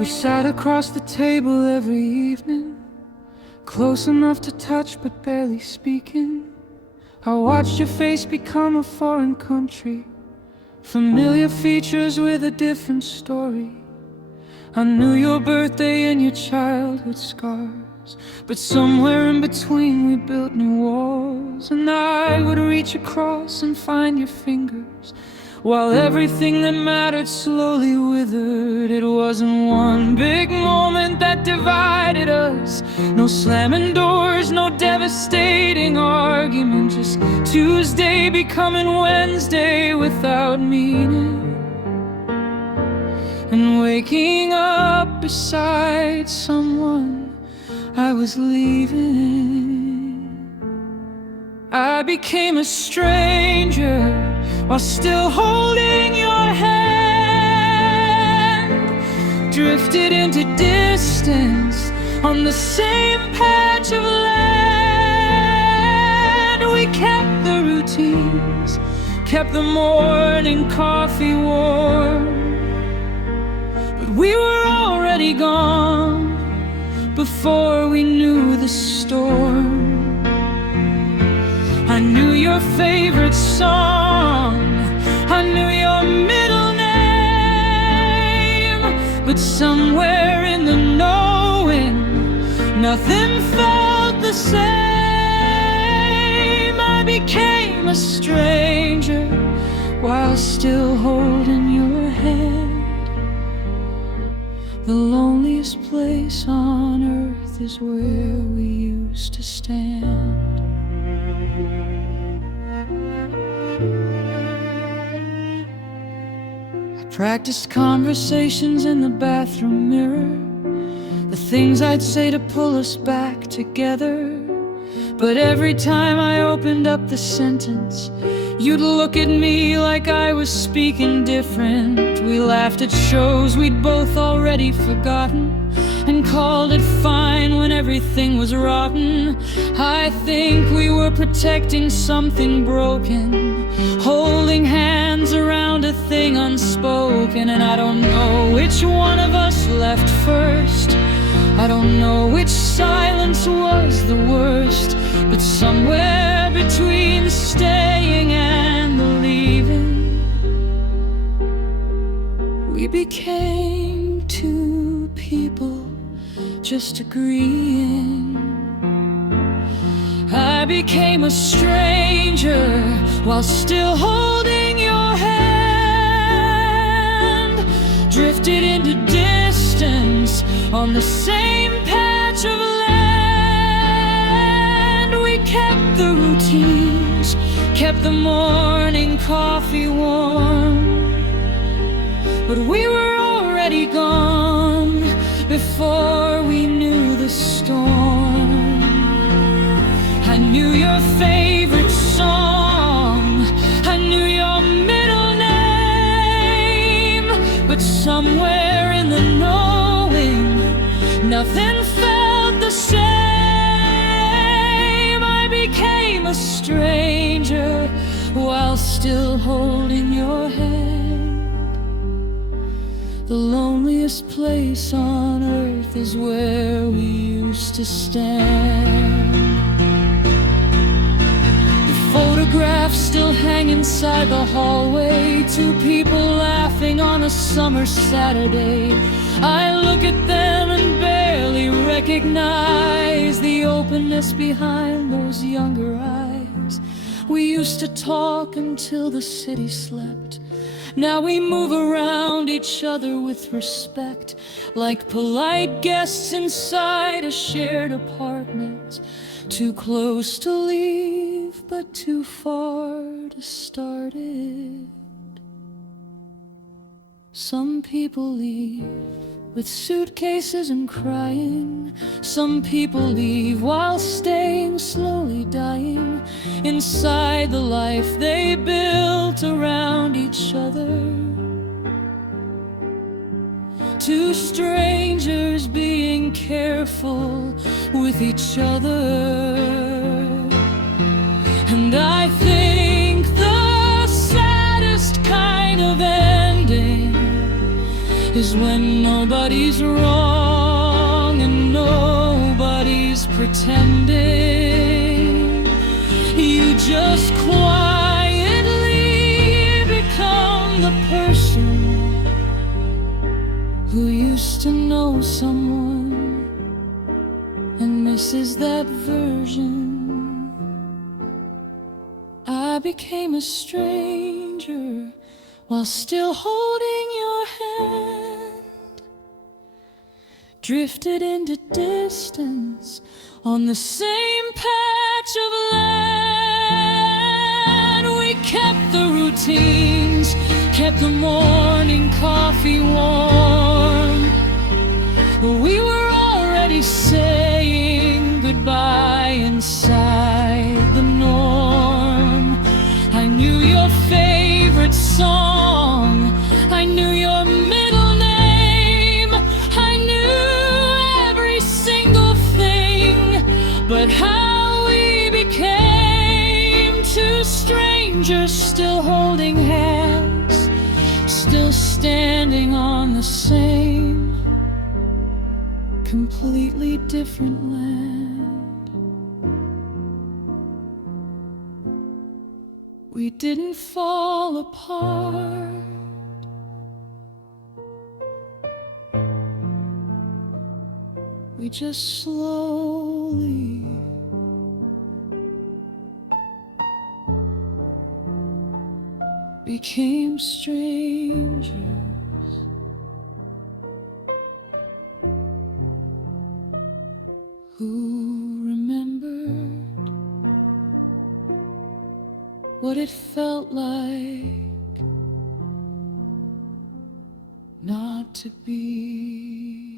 We sat across the table every evening, close enough to touch but barely speaking. I watched your face become a foreign country, familiar features with a different story. I knew your birthday and your childhood scars, but somewhere in between we built new walls. And I would reach across and find your fingers, while everything that mattered slowly withered. It wasn't one big moment that divided us, no slamming doors, no devastating argument, just Tuesday becoming Wednesday without meaning, and waking up beside someone I was leaving. I became a stranger while still holding your hand, drifted into distance on the same patch of land. We kept the routines, kept the morning coffee warm, but we were already gone before we knew the storm. I knew your favorite song, I knew your middle name, but somewhere in the knowing, nothing felt the same. I became a stranger while still holding your hand. The loneliest place on earth is where we used to stand. Practiced conversations in the bathroom mirror, the things I'd say to pull us back together. But every time I opened up the sentence, you'd look at me like I was speaking different. We laughed at shows we'd both already forgotten, and called it fine when everything was rotten. I think we were protecting something broken, holding hands around a thing unspoken. And I don't know which one of us left first, I don't know which silence was the worst, but somewhere between staying and the leaving, we became two people just agreeing. I became a stranger while still holding your hand, drifted into distance on the same patch of land. We kept the routines, kept the morning coffee warm, but we were already gone before we knew the storm. I knew your favorite song, I knew your middle name, but somewhere in the knowing, nothing felt the same. I became a stranger while still holding your hand. The loneliest place on earth is where we used to stand. The photographs still hang inside the hallway, two people laughing on a summer Saturday. I look at them and barely recognize the openness behind those younger eyes. We used to talk until the city slept. Now we move around each other with respect, like polite guests inside a shared apartment, too close to leave, but too far to start it. Some people leave with suitcases and crying. Some people leave while staying, slowly dying inside the life they built around each other. Two strangers being careful with each other. And I think the saddest kind of ending is days when nobody's wrong and nobody's pretending. You just quietly become the person who used to know someone and misses that version. I became a stranger while still holding your hand, drifted into distance on the same patch of land. We kept the routines, kept the morning coffee warm, but we were already saying goodbye inside the norm. I knew your favorite song, I knew your middle name, I knew every single thing, but how we became two strangers still holding hands, still standing on the same completely different land. We didn't fall apart. We just slowly became strangers who remembered what it felt like not to be.